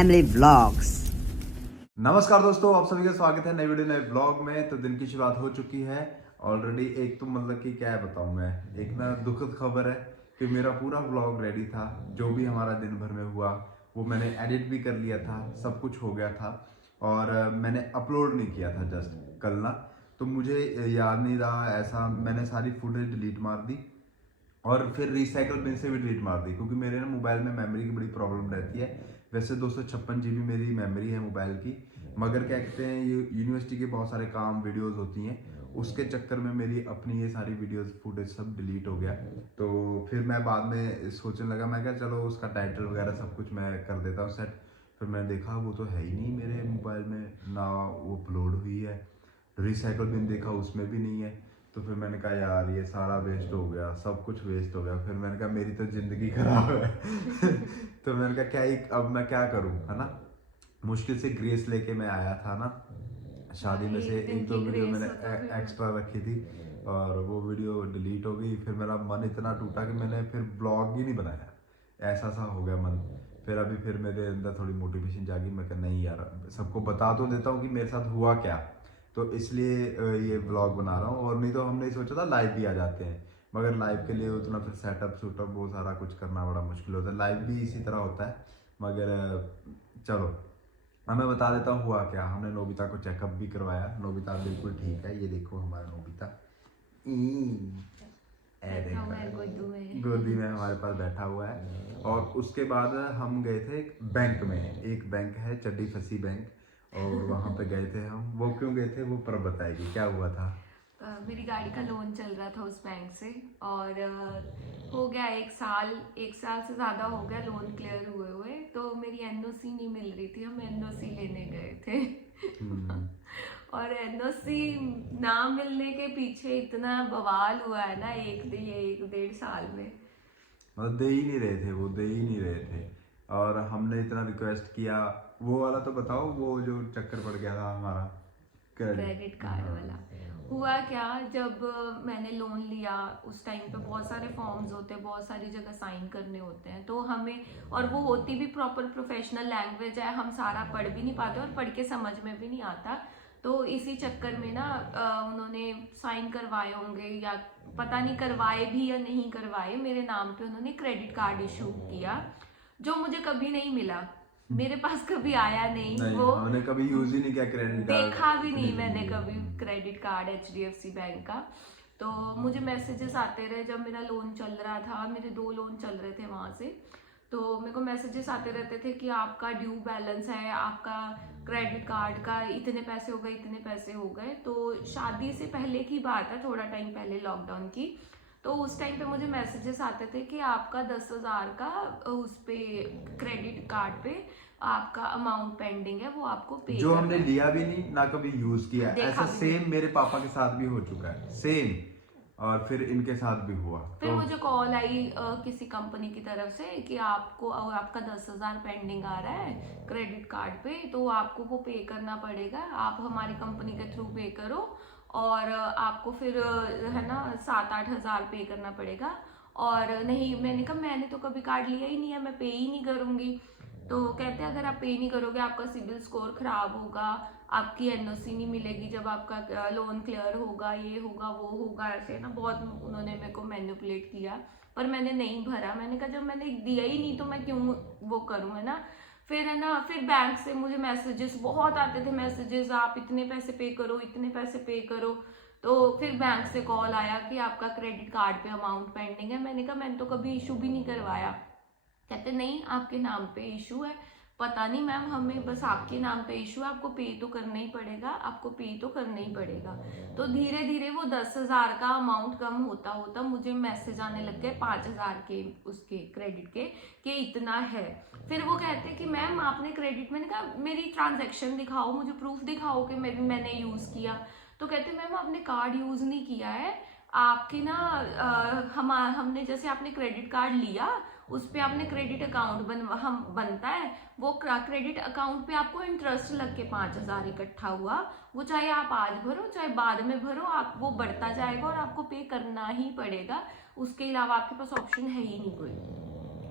Family vlogs. नमस्कार दोस्तों, आप सभी का स्वागत है नई वीडियो नए ब्लॉग में। तो दिन की शुरुआत हो चुकी है ऑलरेडी। एक तो मतलब कि क्या बताऊं मैं, एक ना दुखद खबर है कि मेरा पूरा ब्लॉग रेडी था। जो भी हमारा दिन भर में हुआ वो मैंने एडिट भी कर लिया था, सब कुछ हो गया था और मैंने अपलोड नहीं किया था जस्ट कल ना। तो मुझे याद नहीं रहा, ऐसा मैंने सारी फुटेज डिलीट मार दी और फिर रिसाइकल बिन से भी डिलीट मार दी, क्योंकि मेरे ना मोबाइल में मेमोरी की बड़ी प्रॉब्लम रहती है। वैसे 256 GB मेरी मेमोरी है मोबाइल की, मगर क्या कहते हैं ये यूनिवर्सिटी के बहुत सारे काम वीडियोस होती हैं, उसके चक्कर में मेरी अपनी ये सारी वीडियोस फुटेज सब डिलीट हो गया। तो फिर मैं बाद में सोचने लगा, मैं क्या चलो उसका टाइटल वगैरह सब कुछ मैं कर देता हूँ सेट। फिर मैंने देखा वो तो है ही नहीं मेरे मोबाइल में, ना वो अपलोड हुई है। रिसाइकल बिन देखा उसमें भी नहीं है। तो फिर मैंने कहा यार ये सारा वेस्ट हो गया, सब कुछ वेस्ट हो गया। फिर मैंने कहा मेरी तो ज़िंदगी खराब है। तो मैंने कहा क्या ही अब मैं क्या करूँ, है ना। मुश्किल से ग्रेस लेके मैं आया था ना शादी में से, एक दो वीडियो मैंने एक्स्ट्रा रखी थी और वो वीडियो डिलीट हो गई। फिर मेरा मन इतना टूटा कि मैंने फिर ब्लॉग ही नहीं बनाया, ऐसा सा हो गया मन। फिर अभी फिर मेरे अंदर थोड़ी मोटिवेशन जागी, मैं कहा नहीं यार सबको बता तो देता हूँ कि मेरे साथ हुआ क्या। तो इसलिए ये ब्लॉग बना रहा हूँ। और नहीं तो हमने सोचा था लाइव भी आ जाते हैं, मगर लाइव के लिए उतना फिर सेटअप सूटअप वो सारा कुछ करना बड़ा मुश्किल होता है। लाइव भी इसी तरह होता है, मगर चलो अब मैं बता देता हूँ हुआ क्या। हमने नोबिता को चेकअप भी करवाया, नोबिता बिल्कुल ठीक है। ये देखो हमारा नोबिता गोदी में हमारे पास बैठा हुआ है। और उसके बाद हम गए थे बैंक में, एक बैंक है चड्डी फसी बैंक, और वहाँ पे गए थे हम। वो क्यों गए थे वो पर बताएगी क्या हुआ था। मेरी गाड़ी का लोन चल रहा था उस बैंक से और हो गया एक साल से ज़्यादा हो गया लोन क्लियर हुए हुए। तो मेरी एनओसी नहीं मिल रही थी, हम एनओसी लेने गए थे। और एनओसी ना मिलने के पीछे इतना बवाल हुआ है ना एक डेढ़ साल में। मतलब दे ही नहीं रहे थे, वो दे ही नहीं रहे थे। और हमने इतना रिक्वेस्ट किया। वो वाला तो बताओ, वो जो चक्कर पड़ गया था हमारा क्रेडिट कार्ड वाला। हुआ क्या, जब मैंने लोन लिया उस टाइम पे बहुत सारे फॉर्म्स होते हैं, बहुत सारी जगह साइन करने होते हैं, तो हमें, और वो होती भी प्रॉपर प्रोफेशनल लैंग्वेज है, हम सारा पढ़ भी नहीं पाते और पढ़ के समझ में भी नहीं आता। तो इसी चक्कर में ना उन्होंने साइन करवाए होंगे या पता नहीं करवाए भी या नहीं करवाए, मेरे नाम पे उन्होंने क्रेडिट कार्ड इशू किया जो मुझे कभी नहीं मिला, मेरे पास कभी आया नहीं। वो हमने कभी यूज ही नहीं किया क्रेडिट कार्ड, देखा भी नहीं मैंने कभी क्रेडिट कार्ड HDFC बैंक का। तो मुझे मैसेजेस आते रहे जब मेरा लोन चल रहा था, मेरे 2 लोन चल रहे थे वहां से। तो मेरे को मैसेजेस आते रहते थे कि आपका ड्यू बैलेंस है, आपका क्रेडिट कार्ड का इतने पैसे हो गए, इतने पैसे हो गए। तो शादी से पहले की बात है, थोड़ा टाइम पहले लॉकडाउन की। तो उस टाइम पे मुझे मैसेजेस आते थे कि आपका 10,000 का उस पे क्रेडिट कार्ड पे आपका अमाउंट पेंडिंग है, वो आपको पे जो हमने लिया भी नहीं ना कभी यूज किया। ऐसा सेम मेरे पापा के साथ भी हो चुका है, सेम। और फिर इनके साथ भी हुआ। फिर मुझे कॉल आई किसी कंपनी की तरफ से कि आपका 10,000 पेंडिंग आ रहा है क्रेडिट कार्ड पे, तो आपको वो पे करना पड़ेगा, आप हमारी कंपनी के थ्रू पे करो और आपको फिर है ना 7-8 हज़ार पे करना पड़ेगा। और नहीं, मैंने कहा मैंने तो कभी कार्ड लिया ही नहीं है, मैं पे ही नहीं करूंगी। तो कहते हैं अगर आप पे नहीं करोगे आपका सिबिल स्कोर खराब होगा, आपकी एनओसी नहीं मिलेगी जब आपका लोन क्लियर होगा, ये होगा वो होगा, ऐसे ना बहुत उन्होंने मेरे को मैनिपुलेट किया। पर मैंने नहीं भरा, मैंने कहा जब मैंने दिया ही नहीं तो मैं क्यों वो करूँ, है ना। फिर है ना, फिर बैंक से मुझे मैसेजेस बहुत आते थे, मैसेजेस आप इतने पैसे पे करो, इतने पैसे पे करो। तो फिर बैंक से कॉल आया कि आपका क्रेडिट कार्ड पे अमाउंट पेंडिंग है। मैंने कहा मैंने तो कभी इशू भी नहीं करवाया। कहते नहीं आपके नाम पे इशू है। पता नहीं मैम, हमें बस आपके नाम पे इशू है, आपको पे तो करना ही पड़ेगा, आपको पे तो करना ही पड़ेगा। तो धीरे धीरे वो 10,000 का अमाउंट कम होता होता मुझे मैसेज आने लग गए 5,000 के उसके क्रेडिट के कि इतना है। फिर वो कहते कि मैम आपने क्रेडिट, मैंने कहा मेरी ट्रांजेक्शन दिखाओ, मुझे प्रूफ दिखाओ कि मैंने यूज किया। तो कहते मैम आपने कार्ड यूज नहीं किया है, आपकी ना हमने जैसे आपने क्रेडिट कार्ड लिया उस पे आपने क्रेडिट अकाउंट बनता है, वो क्रेडिट अकाउंट पे आपको इंटरेस्ट लग के 5,000 इकट्ठा हुआ, वो चाहे आप आज भरो चाहे बाद में भरो, आप वो बढ़ता जाएगा और आपको पे करना ही पड़ेगा, उसके अलावा आपके पास ऑप्शन है ही नहीं कोई।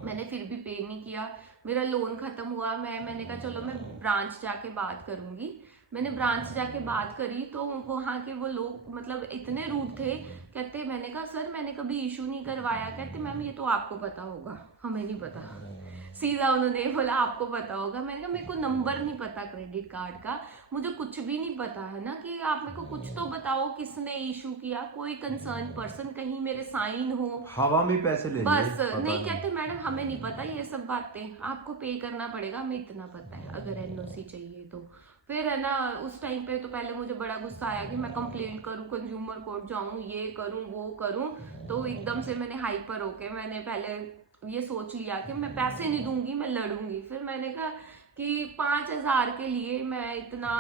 मैंने फिर भी पे नहीं किया। मेरा लोन खत्म हुआ, मैंने कहा चलो मैं ब्रांच जाके बात करूंगी। मैंने ब्रांच जाके बात करी तो वहाँ के वो लोग मतलब इतने रूड थे। कहते, मैंने कहा सर मैंने कभी इशू नहीं करवाया। कहते मैम ये तो आपको पता होगा, हमें नहीं पता। सीधा उन्होंने बोला आपको पता होगा। मैंने कहा मेरे को नंबर नहीं पता क्रेडिट कार्ड का, मुझे कुछ भी नहीं पता है ना, कि आप मेरे को कुछ तो बताओ किसने इशू किया, कोई कंसर्न पर्सन कहीं मेरे साइन हो। हवा में पैसे ले लिए, बस पता नहीं, कहते मैडम हमें नहीं पता ये सब बातें, आपको पे करना पड़ेगा, हमें इतना पता है अगर एनओसी चाहिए तो। फिर है ना उस टाइम पे तो पहले मुझे बड़ा गुस्सा आया कि मैं कंप्लेंट करूं, कंज्यूमर कोर्ट जाऊं, ये करूं वो करूं। तो एकदम से मैंने हाइपर होके मैंने पहले ये सोच लिया कि मैं पैसे नहीं दूंगी, मैं लड़ूंगी। फिर मैंने कहा कि 5,000 के लिए मैं इतना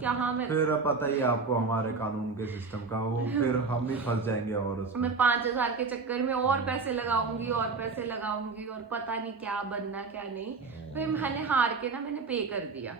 क्या, मैं फिर पता ही है आपको हमारे कानून के सिस्टम का, वो फिर हम ही फंस जाएंगे और उसमें। मैं 5,000 के चक्कर में और पैसे लगाऊंगी और पैसे लगाऊंगी और पता नहीं क्या बनना क्या नहीं। फिर मैंने हार के ना मैंने पे कर दिया।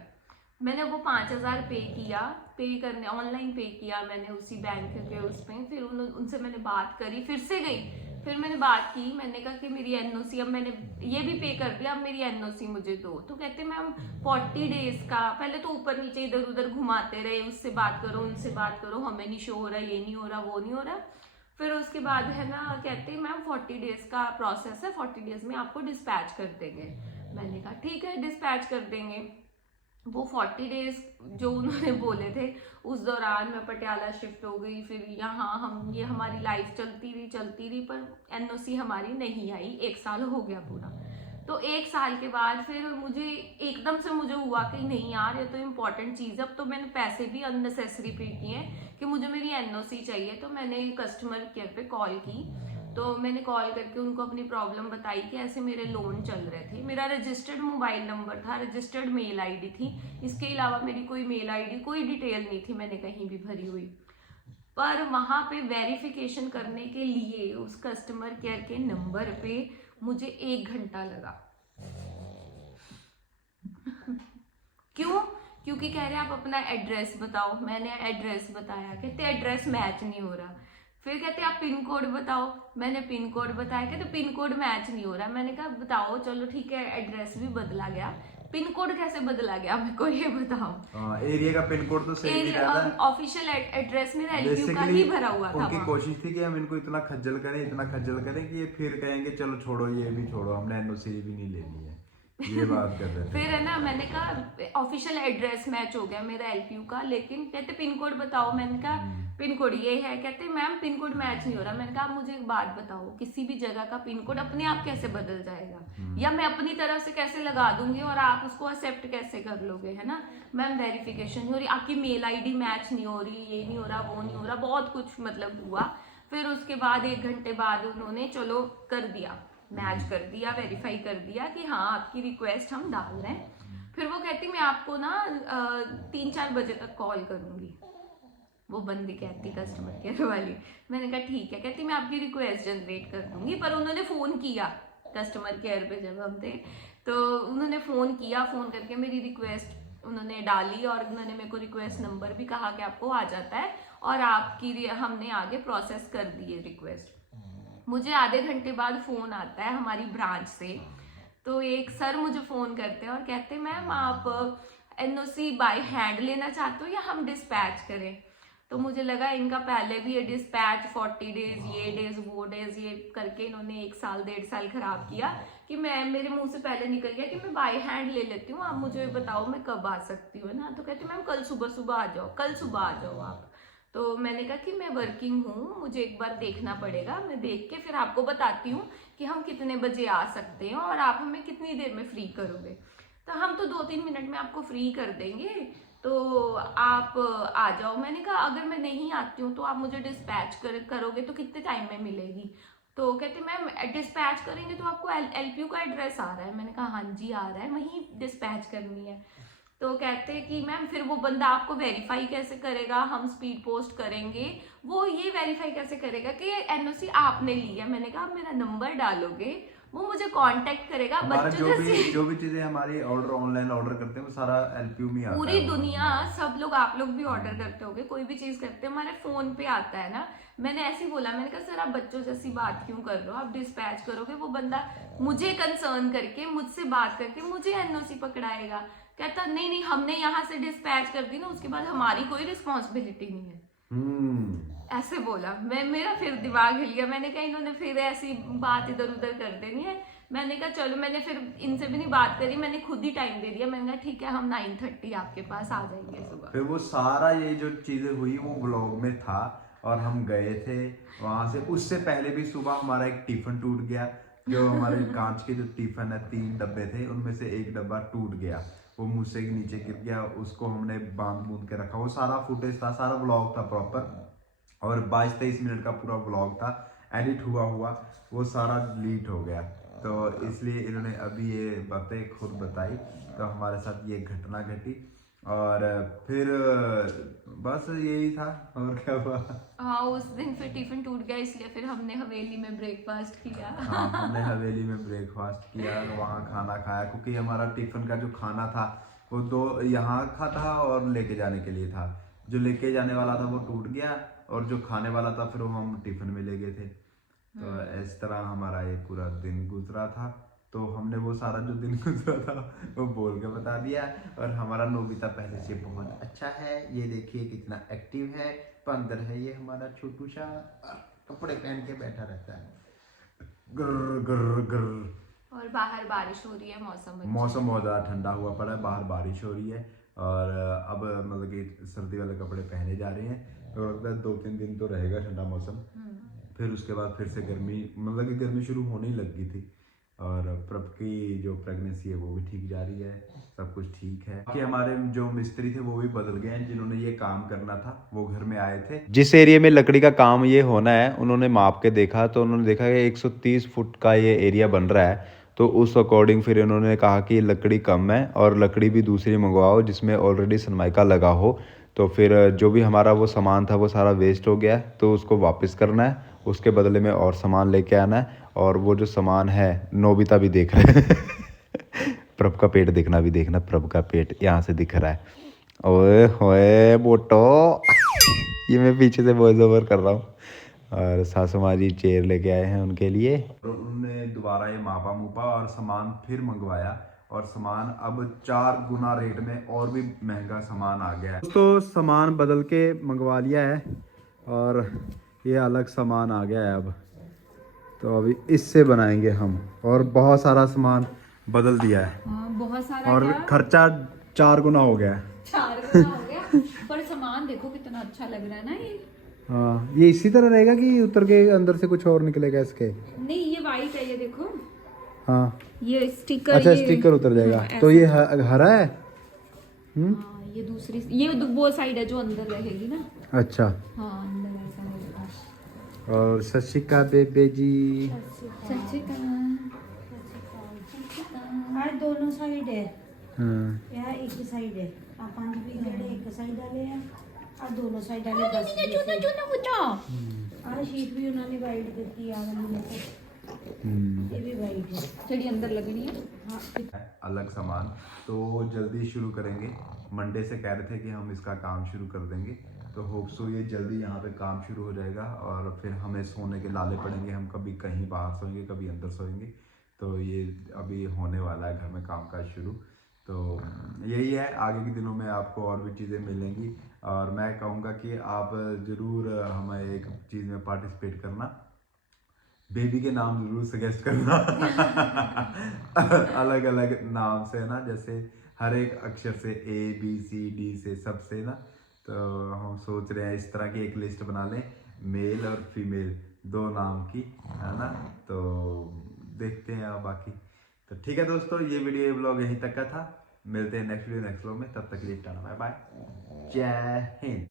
मैंने वो 5,000 पे किया, पे करने ऑनलाइन पे किया मैंने उसी बैंक के उसमें। फिर उनसे मैंने बात करी, फिर से गई, फिर मैंने बात की, मैंने कहा कि मेरी एनओसी, अब मैंने ये भी पे कर दिया, अब मेरी एनओसी मुझे दो। तो कहते मैम 40 डेज का, पहले तो ऊपर नीचे इधर उधर घुमाते रहे, उससे बात करो उनसे बात करो, हमें नहीं शो हो रहा, ये नहीं हो रहा, वो नहीं हो रहा। फिर उसके बाद है ना कहते मैम 40 डेज का प्रोसेस है, 40 डेज में आपको डिस्पैच कर देंगे। मैंने कहा ठीक है डिस्पैच कर देंगे। वो 40 डेज जो उन्होंने बोले थे, उस दौरान मैं पटियाला शिफ्ट हो गई। फिर यहाँ ये हमारी लाइफ चलती रही, पर एनओसी हमारी नहीं आई। 1 साल हो गया पूरा। तो 1 साल के बाद फिर मुझे एकदम से मुझे हुआ कि नहीं यार ये तो इम्पोर्टेंट चीज़ है। अब तो मैंने पैसे भी अननेसेसरी पे किए कि मुझे मेरी एनओसी चाहिए। तो मैंने कस्टमर केयर पे कॉल की, तो मैंने कॉल करके उनको अपनी प्रॉब्लम बताई कि ऐसे मेरे लोन चल रहे थे। मेरा रजिस्टर्ड मोबाइल नंबर था, रजिस्टर्ड मेल आईडी थी, इसके अलावा मेरी कोई मेल आईडी कोई डिटेल नहीं थी मैंने कहीं भी भरी हुई। पर वहाँ पे वेरिफिकेशन करने के लिए उस कस्टमर केयर के नंबर पे मुझे 1 घंटा लगा। क्यों? क्योंकि कह रहे आप अपना एड्रेस बताओ। मैंने एड्रेस बताया, कहते एड्रेस मैच नहीं हो रहा। फिर कहते आप पिन कोड बताओ, मैंने पिन कोड बताया, कहते पिन कोड मैच नहीं हो रहा। मैंने कहा बताओ, चलो ठीक है एड्रेस भी बदला गया, पिन कोड कैसे बदला गया मेरे को ये बताओ। एरिया का पिन कोड तो सही नहीं रहता। ऑफिशियल एड्रेस में एलपीयू का ही भरा हुआ था। उनकी कोशिश थी कि हम इनको इतना खज्जल करें कि ये फिर कहेंगे चलो छोड़ो, ये भी छोड़ो, हमने एनओसी भी नहीं लेनी है, ये बात कर रहे थे। फिर है ना मैंने कहा ऑफिशियल एड्रेस मैच हो गया मेरा एलपीयू का, लेकिन कहते पिन कोड बताओ। मैंने कहा पिन कोड ये है। कहते मैम पिन कोड मैच नहीं हो रहा। मैंने कहा आप मुझे एक बात बताओ, किसी भी जगह का पिन कोड अपने आप कैसे बदल जाएगा, या मैं अपनी तरफ से कैसे लगा दूंगी और आप उसको एक्सेप्ट कैसे कर लोगे, है ना। मैम वेरिफिकेशन नहीं हो रही, आपकी मेल आईडी मैच नहीं हो रही, ये नहीं हो रहा, वो नहीं हो रहा, बहुत कुछ मतलब हुआ। फिर उसके बाद 1 घंटे बाद उन्होंने चलो कर दिया, मैच कर दिया, वेरीफाई कर दिया कि हाँ आपकी रिक्वेस्ट हम डाल रहे हैं। फिर वो कहती मैं आपको ना 3-4 बजे तक कॉल करूंगी। वो बंदी कहती कस्टमर केयर वाली। मैंने कहा ठीक है। कहती मैं आपकी रिक्वेस्ट जनरेट कर दूंगी। पर उन्होंने फोन किया कस्टमर केयर पे, जब हम थे तो उन्होंने फोन किया, फोन करके मेरी रिक्वेस्ट उन्होंने डाली और उन्होंने मेरे को रिक्वेस्ट नंबर भी कहा कि आपको आ जाता है और आपकी हमने आगे प्रोसेस कर दी है रिक्वेस्ट। मुझे आधे घंटे बाद फोन आता है हमारी ब्रांच से। तो एक सर मुझे फोन करते हैं और कहते हैं मैम आप एनओसी बाय हैंड लेना चाहते हो या हम डिस्पैच करें। तो मुझे लगा इनका पहले भी ये डिस्पैच 40 डेज, ये डेज वो डेज, ये करके इन्होंने 1 साल 1.5 साल खराब किया कि मैं मेरे मुंह से पहले निकल गया कि मैं बाय हैंड ले लेती हूँ, आप मुझे बताओ मैं कब आ सकती हूँ ना। तो कहती मैम कल सुबह आ जाओ, कल सुबह आ जाओ आप। तो मैंने कहा कि मैं वर्किंग हूँ, मुझे एक बार देखना पड़ेगा, मैं देख के फिर आपको बताती हूँ कि हम कितने बजे आ सकते हैं और आप हमें कितनी देर में फ्री करोगे। तो हम तो 2-3 मिनट में आपको फ्री कर देंगे, तो आप आ जाओ। मैंने कहा अगर मैं नहीं आती हूँ तो आप मुझे डिस्पैच करोगे तो कितने टाइम में मिलेगी। तो कहते मैम डिस्पैच करेंगे तो आपको एलपीयू का एड्रेस आ रहा है। मैंने कहा हाँ जी आ रहा है, वहीं डिस्पैच करनी है। तो कहते कि मैम फिर वो बंदा आपको वेरीफाई कैसे करेगा, हम स्पीड पोस्ट करेंगे, वो ये वेरीफाई कैसे करेगा कि एनओसी आपने ली है। मैंने कहा आप मेरा नंबर डालोगे, वो मुझे कांटेक्ट करेगा। हमारा बच्चों जैसे जो भी चीजें हमारी ऑनलाइन ऑर्डर करते हैं वो सारा एलपीयू में आता पूरी है। दुनिया, सब लोग, आप लोग भी ऑर्डर करते होगे, कोई भी चीज करते हो हमारे फोन पे आता है ना। मैंने ऐसे ही बोला, मैंने कहा सर आप बच्चों जैसी बात क्यों कर रहे हो, आप डिस्पैच करोगे, वो बंदा मुझे कंसर्न करके मुझसे बात करके मुझे एनओसी पकड़ाएगा। कहता नहीं नहीं, हमने यहाँ से डिस्पैच कर दी ना, उसके बाद हमारी कोई रिस्पॉन्सिबिलिटी नहीं है। ऐसे बोला। मेरा फिर दिमाग हिल गया। मैंने कहा इन्होंने फिर ऐसी बात इधर उधर कर देनी है। मैंने कहा चलो, मैंने फिर इनसे भी नहीं बात करी, मैंने खुद ही टाइम दे दिया। मैंने कहा ठीक है, हम 9:30 आपके पास आ जाएंगे सुबह। फिर वो सारा ये जो चीजें हुई वो ब्लॉग में था और हम गए थे वहां से। उससे पहले भी सुबह हमारा एक टिफिन टूट गया। जो हमारे कांच के जो टिफिन है 3 डब्बे थे, उनमें से एक डब्बा टूट गया, वो मुझसे नीचे गिर गया, उसको हमने बांध बूंद के रखा। वो सारा फुटेज था, सारा ब्लॉग था प्रॉपर, और 22-23 मिनट का पूरा ब्लॉग था। एडिट हुआ वो सारा डिलीट हो गया। तो इसलिए इन्होंने अभी ये बातें खुद बताई। तो हमारे साथ ये घटना घटी और फिर बस यही था, और क्या हुआ। हाँ, उस दिन फिर टिफिन टूट गया, इसलिए फिर हमने हवेली में ब्रेकफास्ट किया। हाँ, हमने हवेली में ब्रेकफास्ट किया, वहाँ खाना खाया, क्योंकि हमारा टिफिन का जो खाना था वो 2 यहाँ का था और लेके जाने के लिए था। जो लेके जाने वाला था वो टूट गया, और जो खाने वाला था फिर वो हम टिफिन में ले गए थे। तो इस तरह हमारा ये पूरा दिन गुजरा था। तो हमने वो सारा जो दिन गुजरा था वो बोल के बता दिया। और हमारा नोबिता पहले से बहुत अच्छा है, ये देखिए कितना एक्टिव है, बंदर है ये हमारा छोटू सा, कपड़े पहन के बैठा रहता है, गर गर गर। और बाहर बारिश हो रही है, मौसम बहुत ज़्यादा ठंडा हुआ पड़ा है, बाहर बारिश हो रही है। और अब मतलब कि सर्दी वाले कपड़े पहने जा रहे हैं, और लगता है 2-3 दिन तो रहेगा ठंडा मौसम। फिर उसके बाद फिर से गर्मी, मतलब कि गर्मी शुरू होने ही लग गई थी। और प्रभ की जो प्रेगनेंसी है वो भी ठीक जा रही है, सब कुछ ठीक है। कि हमारे जो मिस्त्री थे वो भी बदल गए हैं, जिन्होंने ये काम करना था वो घर में आए थे। जिस एरिया में लकड़ी का काम ये होना है, उन्होंने माप के देखा तो उन्होंने देखा कि 130 फुट का ये एरिया बन रहा है। तो उस अकॉर्डिंग फिर इन्होंने कहा कि लकड़ी कम है और लकड़ी भी दूसरी मंगवाओ जिसमें ऑलरेडी सनमाइका लगा हो। तो फिर जो भी हमारा वो सामान था वो सारा वेस्ट हो गया, तो उसको वापस करना है, उसके बदले में और सामान लेके आना है। और वो जो सामान है नोबिता भी देख रहा है प्रभ का पेट देखना, भी देखना, प्रभ का पेट यहाँ से दिख रहा है। ओए होए मोटो ये मैं पीछे से वॉइस ओवर कर रहा हूँ। और सासू माँ जी चेयर लेके आए हैं उनके लिए, और उन्होंने दोबारा ये मापा मुपा और सामान फिर मंगवाया। और सामान अब 4 गुना रेट में और भी महंगा सामान आ गया है। दोस्तों सामान बदल के मंगवा लिया है और ये अलग सामान आ गया है अब। तो अभी इससे बनाएंगे हम, और बहुत सारा सामान बदल दिया है। बहुत सारा, और क्या? खर्चा 4 गुना हो गया है। 4 गुना हो गया। पर सामान देखो कितना अच्छा लग रहा है ना ये। हाँ, ये इसी तरह रहेगा कि उतर के अंदर से कुछ और निकलेगा इसके? नहीं, ये वाइट है, ये देखो। हाँ, ये स्टिकर, अच्छा ये स्टिकर उतर जाएगा। हाँ, तो ये हरा है। हाँ, ये दूसरी, ये वो साइड है जो अंदर रहेगी ना। अच्छा। हाँ, अंदर ऐसा होगा। और सत श्री अकाल बेबे जी। दोनों साइड है, हाँ, यह एक साइड है। आप 5 भी गड़े एक साइड डाले हैं और दोनों साइड डाले 10 और शीट भी उन्होंने वाइट की आ वाली में से, ये भी वाइट है। चढ़ी अंदर लगनी है। हाँ, अलग सामान तो जल्दी शुरू करेंगे। मंडे से कह रहे थे कि हम इसका काम शुरू कर देंगे, तो होप सो ये जल्दी यहाँ पे काम शुरू हो जाएगा। और फिर हमें सोने के लाले पड़ेंगे, हम कभी कहीं बाहर सोएंगे, कभी अंदर सोएंगे। तो ये अभी होने वाला है घर में काम काज शुरू। तो यही है, आगे के दिनों में आपको और भी चीज़ें मिलेंगी। और मैं कहूँगा कि आप ज़रूर हमें एक चीज़ में पार्टिसिपेट करना, बेबी के नाम जरूर सजेस्ट करना अलग अलग नाम से ना, जैसे हर एक अक्षर से ABCD से सबसे ना। तो हम सोच रहे हैं इस तरह की एक लिस्ट बना लें, मेल और फीमेल 2 नाम की, है ना। तो देखते हैं अब बाकी। तो ठीक है दोस्तों, ये वीडियो, ये ब्लॉग यहीं तक का था। मिलते हैं नेक्स्ट वीडियो नेक्स्ट ब्लॉग में, तब तक के लिए टाटा बाय बाय, जय हिंद।